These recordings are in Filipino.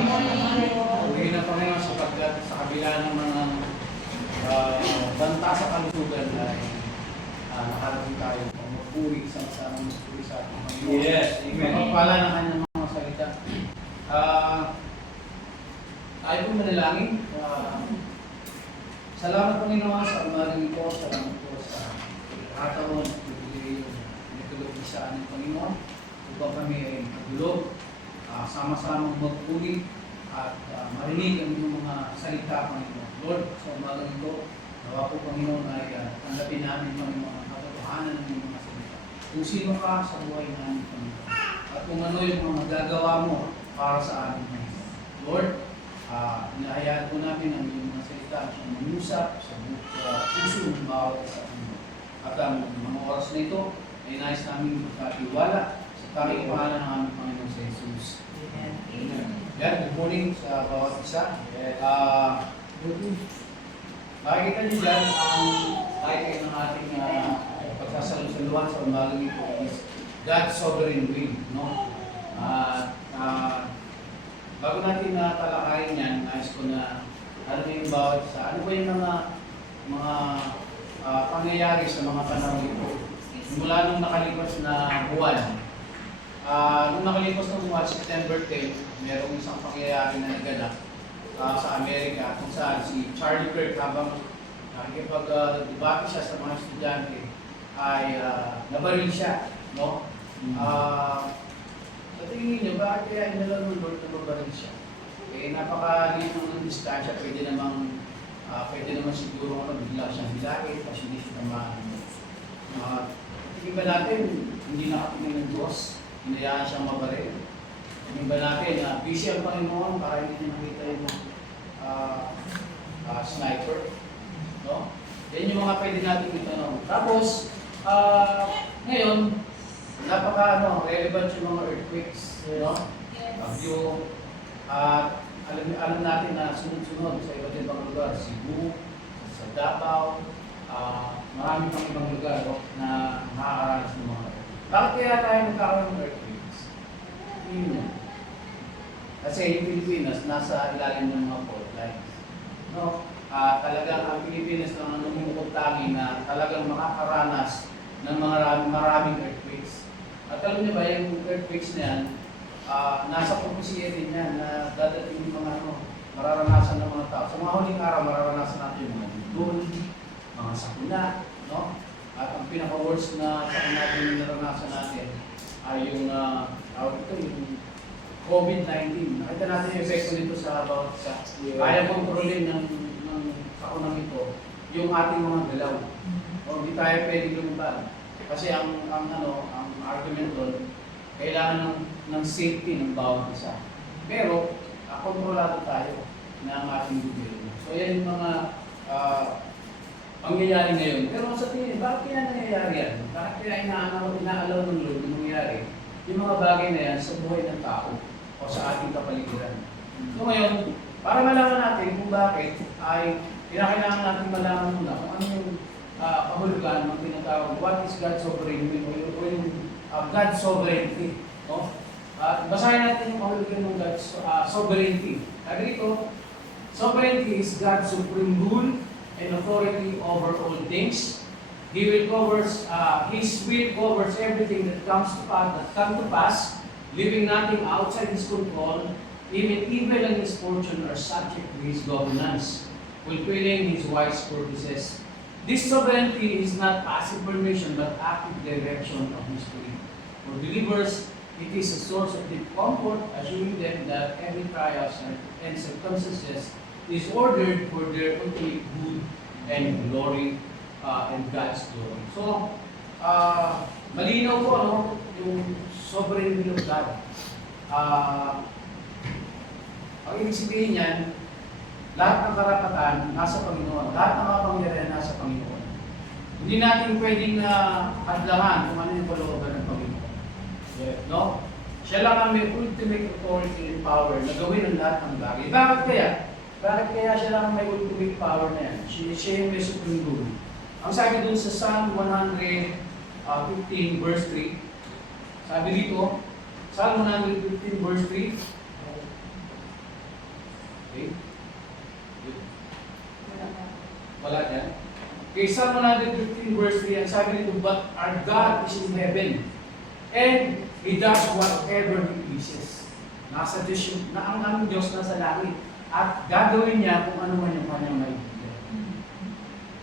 morning. Purihin na Panginoon sapagkat sa kabila ng mga banta sa kalusugan ay nakarating tayo. Magpuri, isang magpuri sa ating Panginoon. Yes, amen. Magpapala ng kanyang mga salita. Tayo po manalangin. Salamat Panginoon sa umagang ito. Salamat po sa kataon at pinagulog sa aming Panginoon. Upang kami ay magulog, sama-sama magpuri at marinig ang inyong mga salita, Panginoon. Lord, sa umagang ito, nawa po Panginoon ay tanggapin namin ang mga katotohanan ng inyong mga salita. Kung sino ka sa buhay namin, Panginoon. At kung ano yung mga magagawa mo para sa amin, Panginoon. Lord, inahayaan po namin ang inyong mga salita at ang mangusap sa puso ng bawat isa, Panginoon. At ang mga oras na ito ay nais namin magkatiwala kami pangalan ng aming Panginoon sa Jesus. Amen. Good morning sa bawat isa. Makikita niyo dyan ang title ng ating pagsasalusaluhan sa umagang ito is God's Sovereign Will. No? Bago natin talakayin yan, nais ko na ano yung bawat isa. Ano ba yung mga pangyayari sa mga panahon ito? Mula nung nakalipas na buwan. Nung nakalipas ng buwan, September 10, merong isang pangyayari na naganap sa Amerika kung saan si Charlie Kirk habang nakikipag-debate siya sa mga estudyante ay nabaril siya. No? Sa tingin niyo, bakit kaya inalam ng Lord na mabaril siya? Napakaliit ng distansya, pwede naman siguro bigla siyang hilakit kasi hindi siya naman. Tingin ba natin, hindi nakatingin ng Diyos? Hinayaan siyang mabaril. Tingin ba natin na busy ang Panginoon para hindi niya makita yung sniper? No? Yan yung mga pwede natin itanong. Tapos, ngayon, relevant yung mga earthquakes. No? Bagyo. Alam natin na sunod-sunod sa iba't ibang lugar. Cebu, sa Davao, marami pang ibang lugar na nakakaranas ng mga bakit kaya tayo nagkakaroon ng earthquakes? Yun yan. Kasi yung Pilipinas, nasa ilalim ng mga fault lines. No? Talagang ang Pilipinas lang ang lumukot-tangi na talagang makakaranas ng maraming earthquakes. At alam niyo ba, yung earthquakes na yan, nasa propesya din yan na dadating yung mga mararanasan ng mga tao. Sa mga huling araw, mararanasan natin yung mga lindol, mga sakuna, no? At ang pinaka-worst na sakuna din naranasan natin ay yung COVID-19. Nakita natin yung epekto nito sa bawat isa. Kaya kontrolin ng sakunang ito yung ating mga galaw. O hindi tayo pwedeng lumipad. Kasi ang argument doon, kailangan ng safety ng bawat isa. Pero, kontrolado tayo ng ating gobyerno. So yan yung mga pangyayari ngayon. Pero sa tingin, bakit kaya nangyayari yan? Bakit kaya inaalaw ng Lord na mangyayari yung mga bagay na yan sa buhay ng tao o sa ating kapaligiran? So ngayon, para malaman natin kung bakit, ay kailangan natin malaman muna kung ano yung kahulugan ng tinatawag, what is God's sovereignty o yung God's sovereignty. No? Basahin natin yung kahulugan ng God's sovereignty. Sabi dito, sovereignty is God's supreme rule and authority over all things. He will covers, His will covers everything that come to pass, leaving nothing outside His control. Even evil and misfortune are subject to His governance, fulfilling His wise purposes. This sovereignty is not passive permission but active direction of history. For believers, it is a source of deep comfort, assuring them that every trial and circumstances is ordered for their ultimate good and glory and God's glory. So, malinaw po yung sovereign will of God. Ang ibig sabihin niyan, lahat ng karapatan nasa Panginoon, lahat ng kapangyarihan nasa Panginoon. Hindi natin pwedeng hadlangan kung ano yung kalooban ng Panginoon. No? Siya lang ang may ultimate authority and power na gawin ang lahat ng bagay. Bakit kaya? Bakit kaya siya lang may ultimate power na yan? Siya yung may supreme rule. Ang sabi dun sa Psalm 115 verse 3, sabi dito, Psalm 115 verse 3, Okay? Wala yan. Okay, Psalm 115 verse 3, ang sabi nito, but our God is in heaven, and He does whatever He pleases. Nasa Diyos yung, na ang aming Diyos nasa langit, at gagawin niya kung ano man yung kanyang maibigan.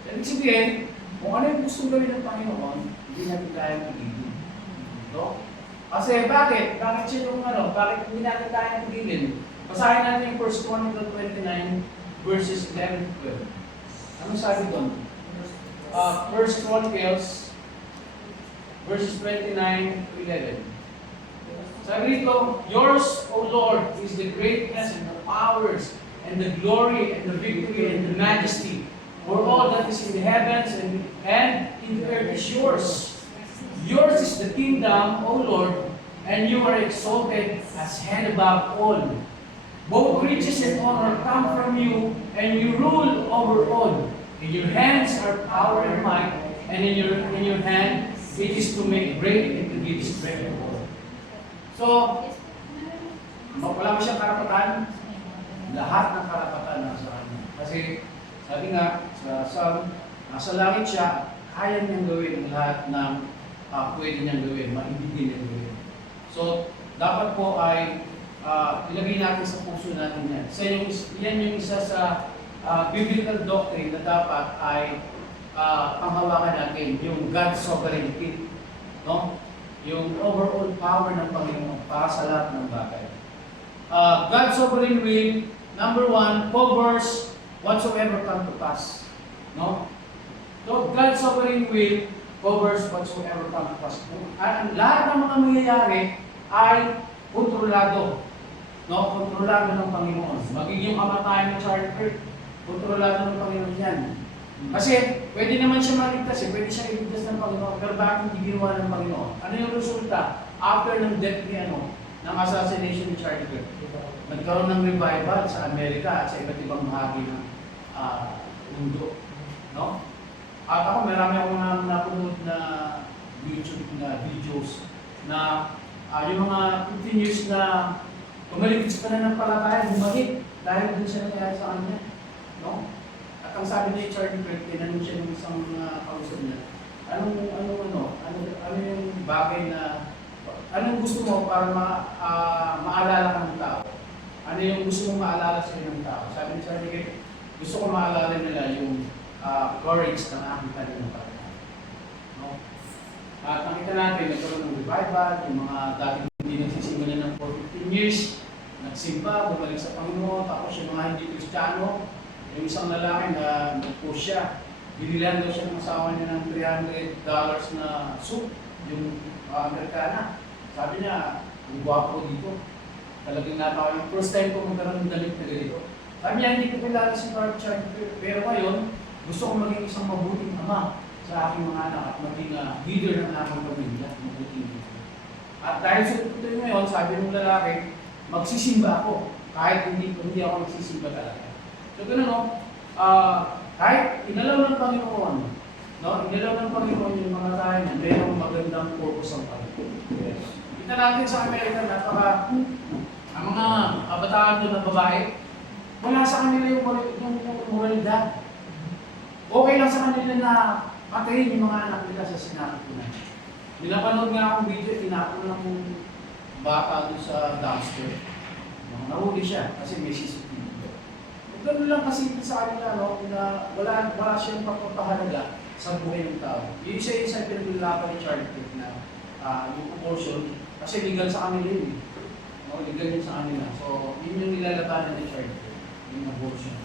Ibig sabihin, kung ano yung gusto gawin ng Panginoon, hindi natin kaya pigilin. No? Kasi bakit? Bakit siya yung ano? Bakit hindi natin kaya pigilin? Basahin natin yung 1 Chronicles 29 verses 11 to 12. Anong sabi doon? 1 Chronicles verses 29 to 11. Sabi dito, yours, O Lord, is the greatness and the powers and the glory and the victory and the majesty. For all that is in the heavens and in the earth is yours. Yours is the kingdom, O Lord, and you are exalted as head above all. Both riches and honor come from you, and you rule over all. In your hands are power and might, and in your hand it is to make great and to give strength to all. So, wala mo siyang karapatan, lahat ng karapatan nasa kanya. Kasi, sabi nga, sa Psalm, nasa langit siya, kaya niyang gawin ang lahat ng pwede niyang gawin, maibigin niyang gawin. So, dapat po ay ilagay natin sa puso natin yan. So, yan yung isa sa biblical doctrine na dapat ay panghawakan natin, yung God's sovereignty. No? Yung overall power ng Panginoon para sa lahat ng bagay. God's sovereign will, number 1, covers whatsoever come to pass. No? So, God's sovereign will covers whatsoever come to pass. Ang lahat ng mga mangyayari ay kontrolado. No? Kontrolado ng Panginoon. Magiging kamatayan ng Charlie Kirk, kontrolado ng Panginoon yan. Kasi pwede naman siya maligtas, pwede siya iligtas ng Panginoon, pero bakit hindi ginawa ng Panginoon? Ano yung resulta? After ng death ni ng assassination ni Charlie Kirk, nagkaroon ng revival sa Amerika at sa iba't ibang bahagi ng mundo. No? At ako, marami akong napanood na YouTube na videos na yung mga 15 years na tumaligid sa pananampalataya, bumalik dahil dun siya nangyari sa kanya. No? At ang sabi ni Charlie Kirk, tinanong siya ng isang kausap niya, ano yung bagay na, anong gusto mo para maalala ka ng tao? Ano yung gusto mong maalala sa ng tao? Sabi ni Charlie Kirk, gusto ko maalala nila yung courage ng aking pananampalataya. No? At nakita natin, nagkaroon ng revival, yung mga dating hindi nagsisimula ng 15 years, nagsimba, bumalik sa Panginoon, tapos yung mga hindi Kristiyano, yung isang lalaki na nag-push siya, binilan daw siya ng asawa niya ng $300 na soup, yung Amerikana. Sabi niya, ang gwapo dito. Talagang nataka yung first time ko magkaroon ng damit na ganito. Sabi niya, hindi ko kilala si Mark Charlie, pero ngayon, gusto ko maging isang mabuting ama sa aking mga anak at maging leader ng aking pamilya, mabuting leader. At dahil sa ito ngayon, sabi ng lalaki, magsisimba ako, kahit hindi ako magsisimba talaga. So gano'n, no? Kahit inalaw ng Panginoon, no? Inalaw ng Panginoon yung mga tayo niya, mayroong magandang purpose ang Panginoon. Yes. Kita natin sa Amerika, ang mga kabataan doon na babae, wala sa kanila yung moralidad. Okay lang sa kanila na patayin yung mga anak nila sa sinapunan. Nilapanood nga akong video, tinapon lang yung bata doon sa dumpster. Nahuli siya kasi may CCTV. Ganun lang kasi sa kanila, no, na wala siyang pagpapahalaga sa buhay ng tao. Yung isa-isa pinaglaban ni Charlie Kirk na yung abortion, kasi legal sa kanila yun. No, legal yun sa kanila. So, yun yung nilalabanan ni Charlie Kirk, yung abortion.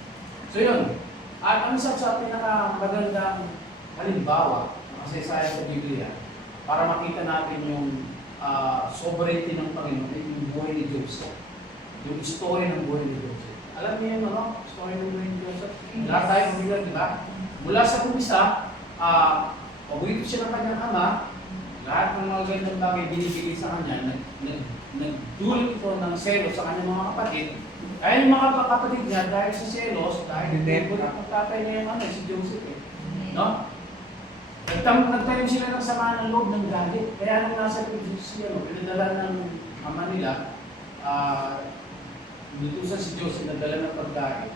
So yun, at ano sa pinakamagandang halimbawa ng kasaysayan sa Biblia para makita natin yung sovereignty ng Panginoon, yung buhay ni Joseph, yung story ng buhay ni Joseph. Alam niyo yung story ng buhay ni Joseph? Lahat tayo pamilyar, di ba? Mula sa umpisa, paborito siya ng kanyang ama, lahat ng mga gandang bagay binibigay sa kanya, nagdulot ito ng selos sa kanyang mga kapatid. Kaya yung mga kapatid niya, dahil sa selos, dahil hindi ang tatay niya yung si Joseph no? Nagtanim sila ng sama ng loob ng galit. Kaya nung nasa siya, pinadala ng ama nila, Inutusan si Joseph na dala ng pagkain.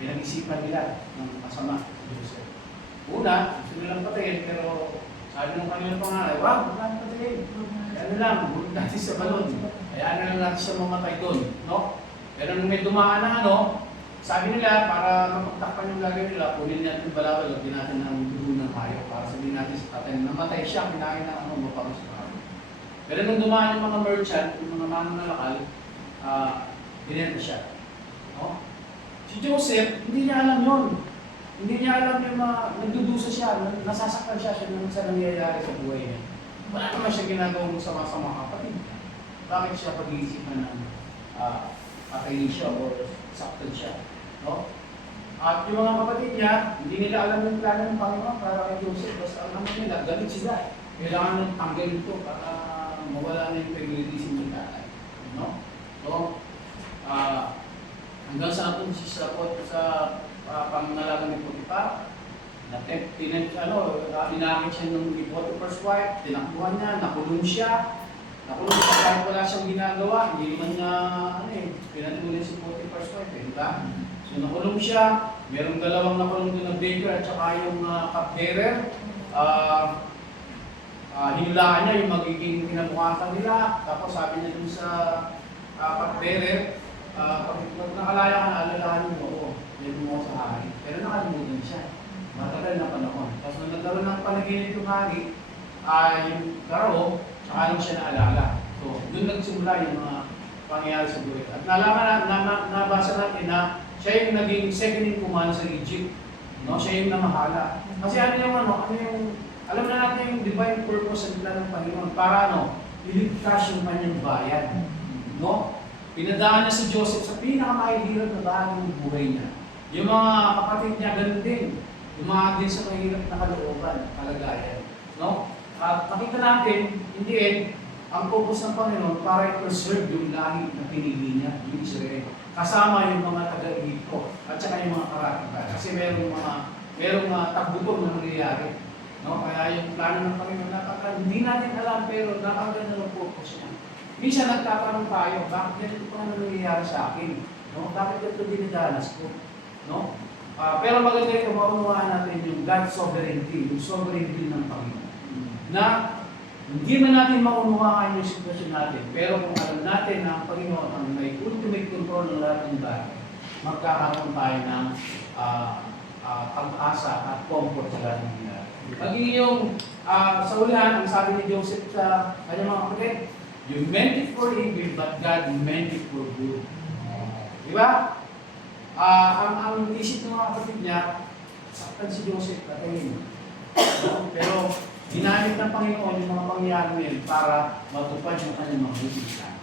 Pinag-isipan nila ng masama si Joseph. Una, gusto nilang patayin, pero sabi ng kanilang pangalan, wag natin patayin. Ano lang, bulog natin sa balon. Hayaan na lang natin siya mamatay doon. No? Pero nung may dumaan na sabi nila, para mapagtakpan yung gagawin nila, kunin natin balabal, lagyan natin ng dugo ng hayop para sabihin natin sa tatay, namatay siya, kinain ng mapangos na. Pero nung dumaan yung mga merchant, yung mga mananalakal, binenta siya. No? Si Joseph, hindi niya alam yun. Hindi niya alam yung nagdudusa siya, nasasaktan siya nung sa nangyayari sa buhay niya. Wala naman siya ginagawang sama-sama kapatid. Bakit siya pag-iisipan ng patayin siya o saktan siya? No? At yung mga kapatid niya, hindi nila alam yung plano ng Panginoon para kay Joseph. Basta alam nila, galit sila. Kailangan nang tanggalin ito para mawala na yung favoritism ng tatay. No? So, hanggang sa atin si Sapot sa pangangalaga ni Potiphar, inakit siya ng Potiphar's wife, tinakbuhan niya, nakulong siya. Nakulong siya kahit wala siyang ginagawa, hindi naman niya, pinatuloy si Potiphar's wife, diba? So nakulong siya, merong dalawang nakulong doon na baker at saka yung cupbearer. Hinulaan niya yung magiging kinabukasan nila. Tapos sabi niya dun sa cupbearer, pag nakalaya ka na, alalahanin mo, oo, yan mo sa hari. Pero nakalimutan siya. Matagal na panahon. Tapos nung nagkaroon ng panaginip yung hari, yung karo, saka lang siya naalala. So, doon nagsimula yung mga pangyayari sa buhay. At nabasa natin na siya yung naging second in command sa Egypt. No? Siya yung namahala. Kasi alam na natin yung divine purpose at plan ng Panginoon para iligtas yung kanyang bayan. No? Pinadaan niya si Joseph sa pinakamahihirap na bahagi ng buhay niya. Yung mga kapatid niya, ganun din. Dumaan din sa mahirap na kalooban, kalagayan. No? At makita natin, in the end, ang purpose ng Panginoon para i-preserve yung lahi na pinili niya, yung Israel. Kasama yung mga taga-Egypto at saka yung mga karatiban. Kasi merong tagbutom na nangyayari. No? Kaya yung plano ng Panginoon, hindi natin alam, pero nakaganda ng purpose niya. Minsan nagtatanong tayo, bakit ganito pa nangyayari sa akin? No? Bakit ganito dinadanas ko? No? Pero maganda ito, maunawaan natin yung God's sovereignty, yung sovereignty ng Panginoon. Na hindi man natin maunawaan yung sitwasyon natin, pero kung alam natin na ang Panginoon ang may ultimate control ng lahat ng bagay, magkakaroon tayo ng pag-asa at comfort sa lahat ng ginagawa. Maging yung sa ulihan, ang sabi ni Joseph sa kanyang mga kapatid, you meant it for evil, but God meant it for good. Di ba? Ang isip ng mga kapatid niya, saktan si Joseph, patayin. Pero ginamit ng Panginoon yung mga pangyayari ngayon para matupad yung kanyang mga busitan.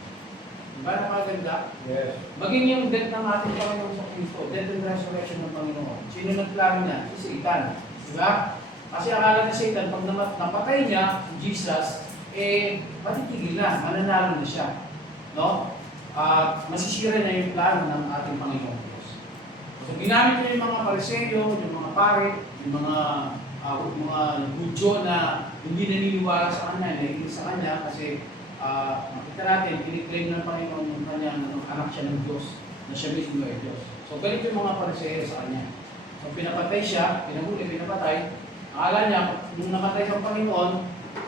Diba napaganda? Yes. Maging yung death ng ating Panginoon sa Kristo, death and resurrection ng Panginoon. Sino nagplano niya? Si Satan. Diba? Kasi akala ni Satan, pag napatay niya, Jesus, matitigil na, mananalo na siya. No? Masisira na yung plano ng ating Panginoon Diyos. So ginamit niya yung mga Pariseo, yung mga pare, yung mga Hudyo na hindi naniniwala sa kanya, naiingit sa kanya kasi makita natin, piniklaim ng Panginoon yung kanyang anak siya ng Diyos, na siya mismo ay Diyos. So ganito yung mga Pariseo sa kanya. So pinapatay siya, pinapatay, akala niya, nung namatay sa Panginoon,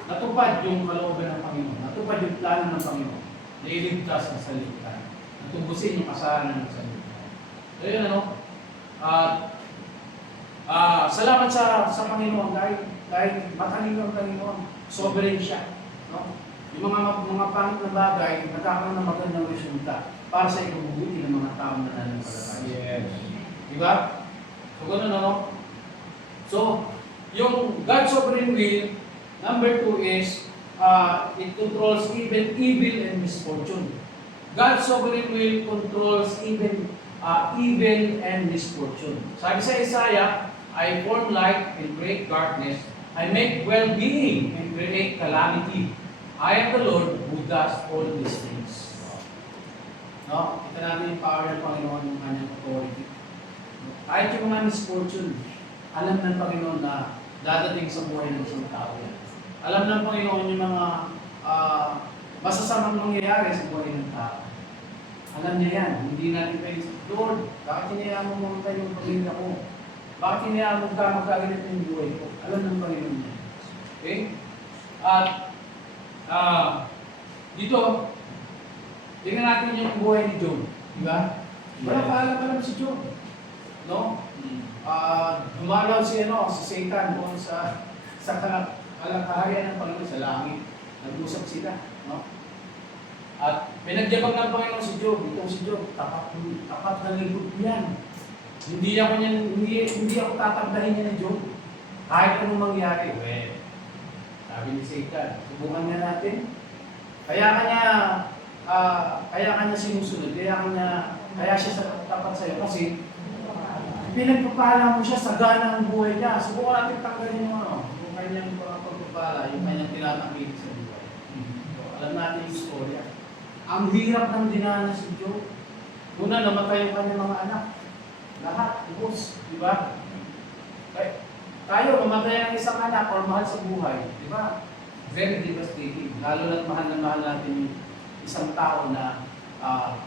natupad yung kalooban ng Panginoon, natupad yung plano ng Panginoon, na iligtas ang salitan, natubusin yung kasalanan ng salitan. So yun salamat sa Panginoon dahil matalino ang Panginoon, sovereign siya. No? Yung mga pangit na bagay, nagkakaroon ng magandang resulta para sa ikabubuti ng mga taong nananampalataya. Yes. Diba? So, gano'n So, yung God's sovereign will, number 2 is, it controls even evil and misfortune. God's sovereign will controls even evil and misfortune. Sabi sa Isaiah, I form light and create darkness. I make well-being and create calamity. I am the Lord who does all these things. No? Kita natin yung power ng Panginoon, yung kanyang authority. Kahit yung mga misfortune, alam ng Panginoon na dadating sa buhay ng isang tao yan. Alam ng Panginoon yung mga masasamang mangyayari sa buhay ng tao. Alam niya yan. Hindi natin pwede, Lord, bakit hinayaan mo mamatay yung pamilya ko? Bakit hinayaan mo magkaganito yung buhay ko? Alam ng Panginoon niya. Okay? At, dito, tingnan natin yung buhay ni Job. Di ba? Wala paalam si Job. No? Dumalaw si Satan doon sa kalakaharian ng Panginoon sa langit. Nag-usap sila. No? At pinagyabang ng Panginoon si Job. Itong si Job, tapat na lingkod yan. Hindi ako tatabdahin niya ni Job. Kahit anong mangyari. Well, sabi ni Satan, subukan nga natin. Kaya kanya sinusunod. Kaya siya tapat sa'yo. Kasi pinagpapala mo siya sa gana ng buhay niya. Subukan natin tanggalin yung kanyang pagpapala, yung kanyang tinataklit sa buhay. So, alam natin yung storya. Ang hirap ng dinanas si Job. Una, namatay yung kanyang mga anak. Lahat, ubos. Diba? Tayo, mamatay ang isang anak or mahal sa buhay. Diba? Very devastating. Lalo na't mahal na mahal natin yung isang tao na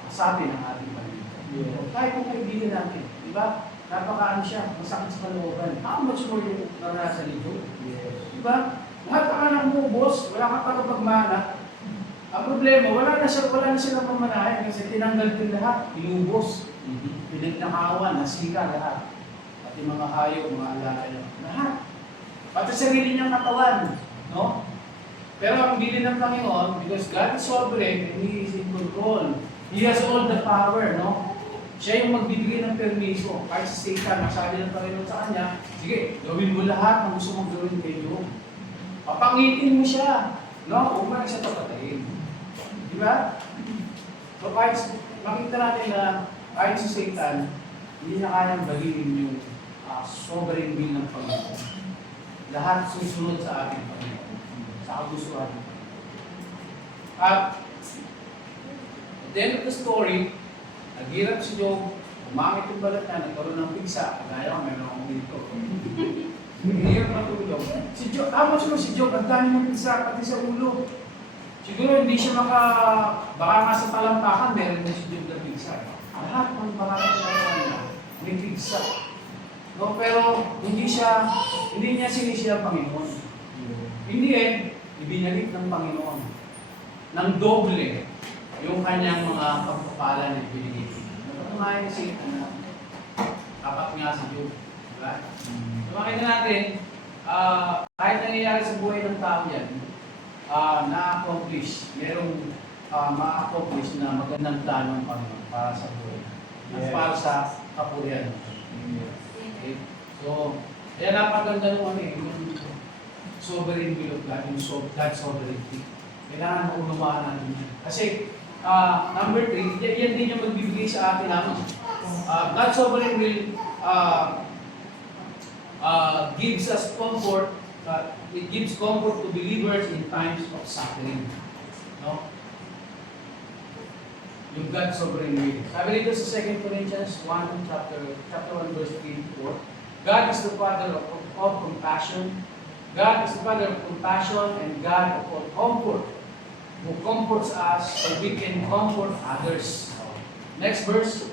kasabi ng ating pamilya. Yeah. Kahit kung kaibigan natin. Diba? Napakaano siya, masakit sa kalooban. How much more yung naranasan ni Job? Yes. Diba? Lahat ka nang umubos, wala ka pa pagmana. Ang problema, wala na silang pamanahin kasi tinanggal din lahat, inubos. Pinagnakawan, nasika lahat. Pati mga hayop, mga alaala, lahat. Pati sarili niyang katawan. No? Pero ang bilin ng Panginoon, because God is sovereign and He is in control. He has all the power, no? Siya yung magbibigay ng permiso. Kahit si Satan, nasabi ng Panginoon sa kanya, sige, gawin mo lahat ng gusto mong gawin kay Job. Papangitin mo siya. No? Huwag mo na siya papatayin. Di ba? So kahit makita natin na kahit si Satan, hindi na kayang baginin yung sovereign will ng Panginoon. Lahat susunod sa ating Panginoon. Sa kagustuhan. At at the end of the story, naghirap si Job, umangit yung balat niya, nagkaroon ng pigsa. Kagaya ko, meron akong dito. Naghirap na tulog. Si Job, si Job, ang dami ng pigsa, pati sa ulo. Siguro hindi siya baka nga sa talampakan, meron na si Job na pigsa. Lahat ng makakasalaman niya, may pigsa. No, pero hindi niya sinisiya ang Panginoon. Hindi ibinalik ng Panginoon ng doble yung kanyang mga pagpapala na ibinigay. Napatunayan si tapat nga si Job. Diba? So makita natin, kahit nangyayari sa buhay ng tao yan, na-accomplish, merong ma-accomplish na magandang plano ng Panginoon para sa buhay. Yes. Para sa kapurihan. Okay? So, kaya napaganda nung yung sovereign will of God, yung God's sovereignty. Kailangan maunawaan natin yan. Kasi, number 3, yan din yung magbibigay sa atin naman. God's sovereign will gives us comfort. It gives comfort to believers in times of suffering. No? Yung God's sovereign will. Sabi dito sa 2 Corinthians 1, chapter 1, verse 3-4, God is the Father of compassion. God is the Father of compassion and God of all comfort, who comforts us so we can comfort others. Next verse.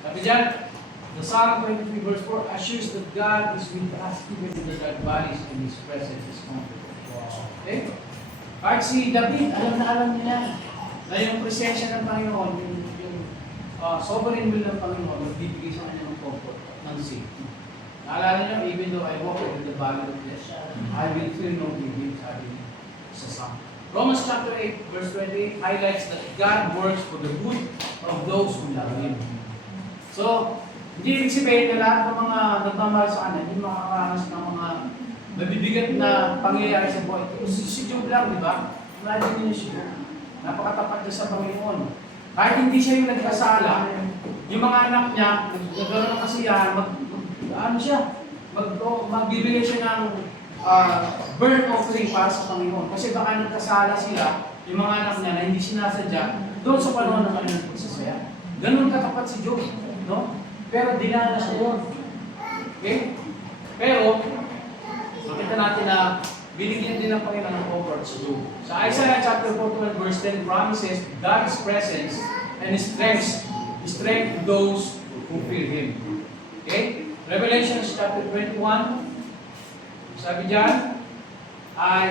Sabi dyan, the Psalm 23 verse 4 assures that God is with us even in the dark valleys and His presence is comfortable. Okay? Kahit si David, alam niya na yung presensya ng Panginoon, yung sovereign will ng Panginoon, magbibigay sa kanya ng comfort, ng safety. Naalala niyo, even though I walk in the valley of death, I will fear no evil, sabi niya sa Psalm. Romans chapter 8, verse 28 highlights that God works for the good of those who love Him. So, hindi ibig sabihin na lahat ng mga nagmamahal sa Kanya, hindi makakaranas ng mga mabibigat na pangyayari sa buhay. Si Job lang, di ba? Imagine niyo si Job. Napakatapat niya sa Panginoon. Kahit hindi siya yung nagkasala, yung mga anak niya, nagkaroon ng kasiyahan, magbibigay siya ng burnt offering para sa Panginoon. Kasi baka nagkasala sila, yung mga anak niya na hindi sinasadya, doon sa panahon ng kanilang pagsasaya. Ganun katapat si Job. No? Pero dinanas siya doon. Okay? Pero, makita natin na binigyan din ng Panginoon ng comfort sa Job. Sa Isaiah chapter 41 verse 10 promises God's presence and strength those who fear Him. Okay? Revelation chapter 21, sabi dyan,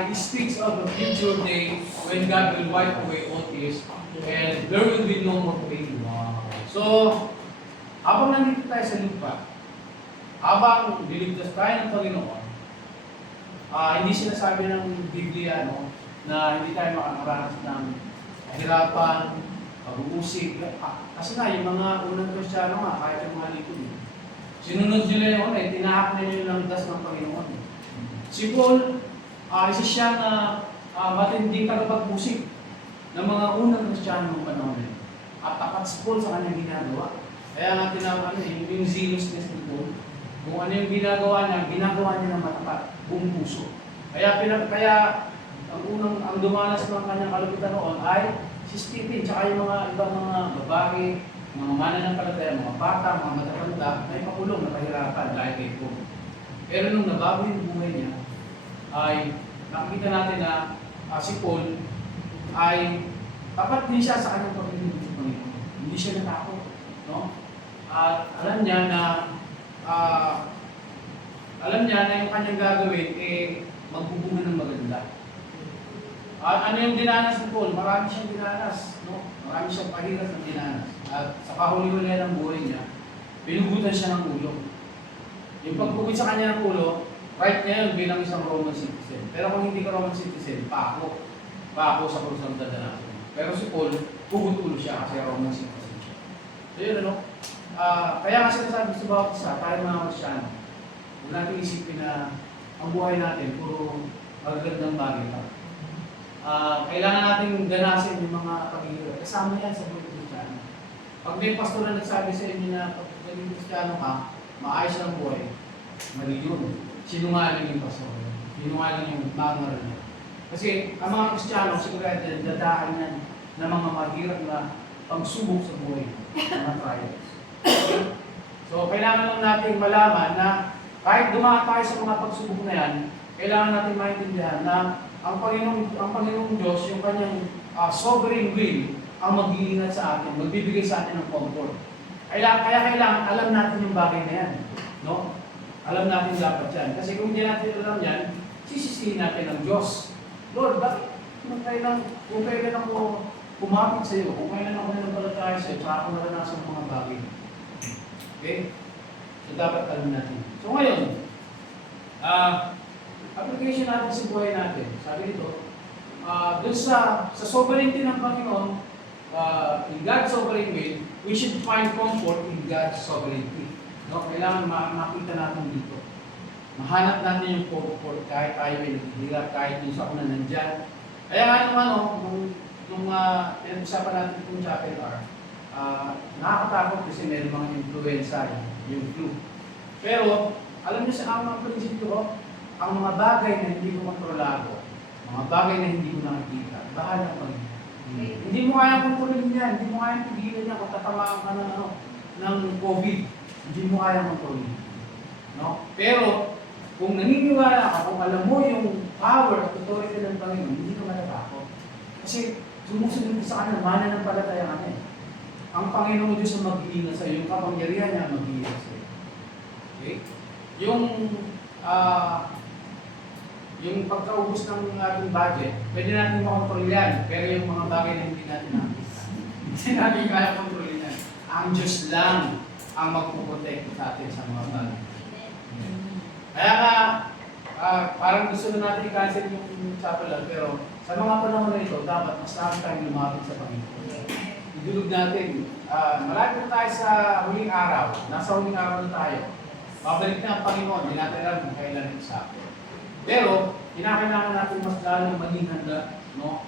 it speaks of the future day when God will wipe away all tears and there will be no more pain. So, habang nandito tayo sa lupa, habang niligtas tayo ng Panginoon, hindi sinasabi ng Biblia na hindi tayo makakaranas ng kahirapan, pag-uusig. Kasi nga, yung mga unang Kristiyano nga, kahit yung mga likod, sinunod nila yung tinahak nila yung landas ng Panginoon. Si Paul, isa siya na matinding tagapag-usig ng mga unang Kristiyano ng panahon nila. At tapat si Paul sa kanyang ginagawa. Kaya nga tinawag yung zealousness ni Paul. Kung ano yung ginagawa niya ng matapat, buong puso. Kaya ang dumanas ng kanyang kalupitan noon ay si Stephen, tsaka yung mga ibang mga babae, mga mananampalataya, mga bata, mga matatanda, na ipakulong na kahirapan dahil kay Paul. Pero nung nabago yung buhay niya, ay nakikita natin na si Paul ay tapat din siya sa kanyang pagiging ng Panginoon. Hindi siya natakot. No? At alam niya na yung kanyang gagawin magbubunga ng maganda. At ano yung dinanas ni Paul? Marami siyang dinanas. No? Marami siyang pahiras ng dinanas. At sa kahuli-huli ng buhay niya, pinugutan siya ng ulo. Yung pagpugit sa kanya ng ulo, right ngayon bilang isang Roman citizen. Pero kung hindi ka Roman citizen, pako sa krus ng dadanasan. Pero si Paul, pugot-ulo siya kasi Roman citizen siya. So yun kaya nga sinasabi sa bawat isa, tayo mga Kristyano, huwag natin isipin na ang buhay natin, puro magagandang bagay lang. Kailangan natin ganasin yung mga paghihirap. Kasama yan sa buhay Kristiyano. Pag may pastor na nagsabi sa inyo na pag naging Kristiyano ka, maayos ang buhay, mali yun. Sinungaling yung pastor. Sinungaling yung mangaral niya. Kasi ang mga Kristiyano, sigurado dadaan yan ng mga mahirap na pagsubok sa buhay, mga trials. So, kailangan lang natin malaman na kahit dumaan tayo sa mga pagsubok na yan, kailangan natin maintindihan na ang Panginoong Diyos, yung kanyang sovereign will, ang mag-iingat sa atin, magbibigay sa atin ng comfort. Kaya kailangan alam natin yung bagay na yan. No? Alam natin dapat yan. Kasi kung hindi natin alam yan, sisisihin natin ng Diyos. Lord, bakit kung kailan ako kumapit sa iyo, kung kailan ako nanampalataya sa iyo, saka ako naranasan ng mga bagay. Okay? So, dapat alam natin. So, ngayon, application natin sa buhay natin. Sabi dito, dun sa sovereignty ng Panginoon, in God's sovereign will, we should find comfort in God's sovereignty. No? Kailangan makita natin dito. Mahanap natin yung comfort kahit tayo ay naghihirap, kahit yung sa una nandyan. Kaya nga nung pinag-usapan natin itong Chapel R, nakakatakot kasi may mga influenza, yung flu. Pero, alam niyo sa mga prinsipyo ko, ang mga bagay na hindi mo kontrolado, mga bagay na hindi mo nakikita, bahala pa rin. Hindi mo kaya kontrolin yan, hindi mo kaya pigilan yan kung tatamaan ka ng COVID. Hindi mo kaya kontrolin. No? Pero, kung naniniwala ka, kung alam mo yung power at authority ng Panginoon, hindi ka matatakot. Kasi sumusunod ka sa kanya, mananampalataya ka na. Ang Panginoon Diyos ang mag-iingat sa iyo, yung kapangyarihan niya ang mag-iingat sa iyo. Okay? Yung pagkaubos ng ating budget, pwede natin makontrol yan, pero yung mga bagay na hindi natin nakikita, hindi natin kaya kontrolin yan. Ang Diyos lang ang magpuprotect sa atin sa mga bagay. Kaya nga, parang gusto na natin i-cancel yung chapel lang, pero sa mga panahon na ito, dapat mas lagi tayong lumapit sa Panginoon. Idulog natin, malapit na tayo sa huling araw, nasa huling araw na tayo. Babalik na ang Panginoon, hindi natin alam kung kailan eksakto. Pero, kinakailangan natin mas lalong maging handa. No?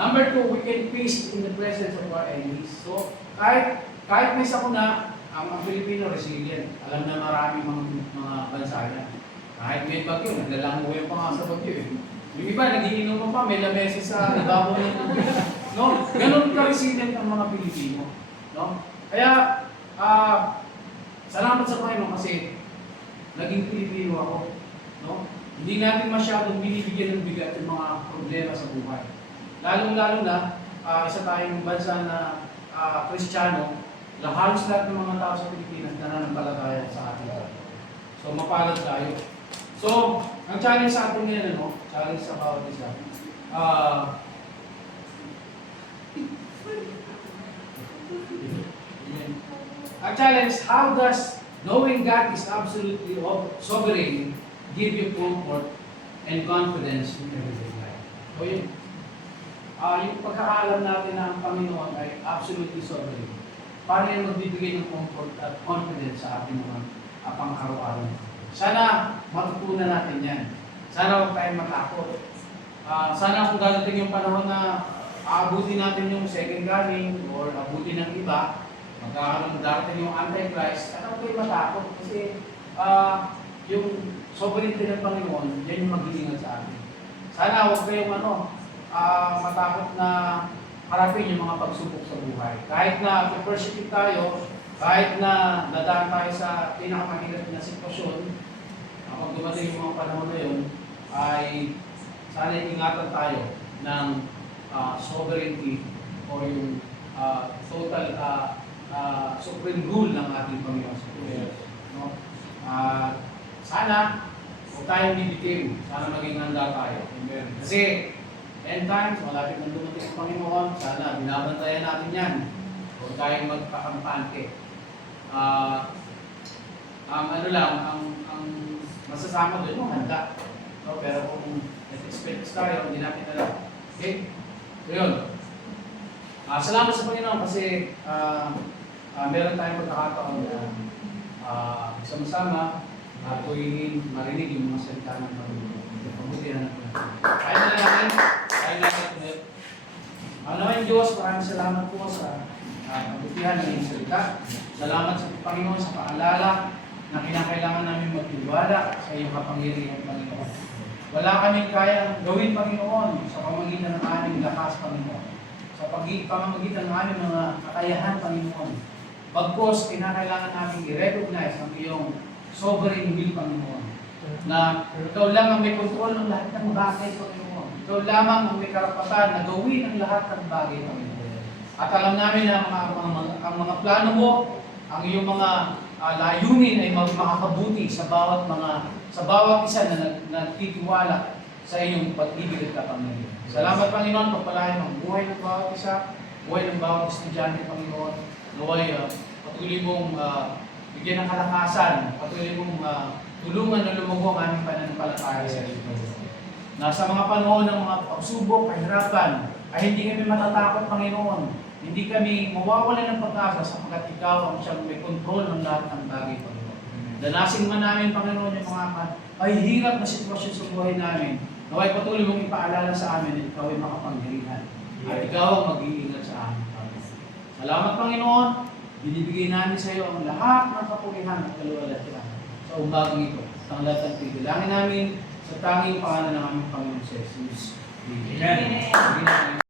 Number 2, we can feast in the presence of our enemies. So, kahit may sakuna, ang Pilipino resilient. Alam na maraming mga bansa yan. Kahit may bagyo, naglalangoy pa nga sa bagyo eh. Yung iba, nagiinom pa, may lamesa sa ibabaw ng tubig. No? Ganun ka-resilient ang mga Pilipino. No? Kaya, salamat sa Panginoon kasi naging Pilipino ako. No? Hindi natin masyadong binibigyan ng bigat yung mga problema sa buhay. Lalong-lalo na, isa tayong bansa na Kristiyano, halos lahat ng mga tao sa Pilipinas nananampalataya sa ating Panginoon. So, mapalad tayo. So, ang challenge sa atin ngayon, challenge sa bawat isa, ang challenge, how does knowing God is absolutely sovereign give you comfort and confidence in everyday life? So, yun. Yung pagkakaalam natin na ang Panginoon ay absolutely sovereign. Paano yan magbibigay ng comfort at confidence sa ating mga pang-araw-araw? Sana matutunan natin yan. Sana huwag tayong matakot. Sana kung dadating yung panahon na aabutin natin yung second coming or abutin ng iba, magkakaroon darating yung Antichrist, sana huwag tayong matakot. Kasi yung sovereignty ng Panginoon, yan yung mag-iingat sa atin. Sana huwag kayong matakot na harapin yung mga pagsubok sa buhay. Kahit na persecute tayo, kahit na dadaan tayo sa pinakamahirap na sitwasyon, kapag dumating yung mga panahon na yun, ay sana ingatan tayo ng sovereignty o yung total supreme rule ng ating Panginoon sa buhay. No? Sana huwag tayong bibitiw. Sana maging handa tayo. Amen. Kasi end times, malapit na dumating ang Panginoon, sana binabantayan natin yan. Huwag tayong magpakampante. Ang masasama doon yung handa. No? Pero kung expect tayo, hindi natin alam. Okay? So yun. Salamat sa Panginoon kasi meron tayong pagkakataon na sama-sama tuwingin marinig yung mga salita ng Panginoon. Pagmutihan natin. Kaya na natin. Kaya natin ulit. Ang naman Diyos, maraming salamat po sa pagmutihan ng iyong salita. Salamat sa Panginoon sa paalala na kinakailangan namin magtiwala sa iyong kapangyarihan, Panginoon. Wala kaming kayang gawin, Panginoon, sa pamamagitan ng aming lakas, Panginoon. Sa pamamagitan ng aming mga kakayahan, Panginoon. Bagkos, kinakailangan namin i-recognize ang iyong sovereign will, Panginoon. Na ikaw lang ang may kontrol ng lahat ng bagay, Panginoon. Ikaw lamang ang may karapatan na gawin ang lahat ng bagay, Panginoon. At alam namin na ang mga plano mo, ang iyong mga layunin ay makakabuti sa bawat isa na nagtitiwala sa iyong pag-ibig at kapangyarihan. Salamat, Panginoon, pagpalain ang buhay ng bawat isa, buhay ng bawat estudyante, Panginoon. Naway, patuloy mong bigyan ng kalakasan, patuloy mong tulungan na lumugong aming pananampalataya sa iyo. Na sa mga panahon ng mga pagsubok, kahirapan, ay hindi kami matatakot, Panginoon. Hindi kami mawawalan ng pag-asa sapagkat ikaw ang siyang may kontrol ng lahat ng bagay, Panginoon. Danasin man namin, Panginoon, yung mga mahihirap na sitwasyon sa buhay namin. Naway patuloy mong ipaalala sa amin na ikaw ay makapangyarihan. At ikaw ang mag-iingat sa amin, Panginoon. Salamat, Panginoon. Binibigay namin sa iyo ang lahat ng kapulihan at kaluwalhatian sa umagang ito. Sa lahat ng pinagdalangin namin sa tanging pangalan ng aming Panginoon sa Jesus. Amen. Amen.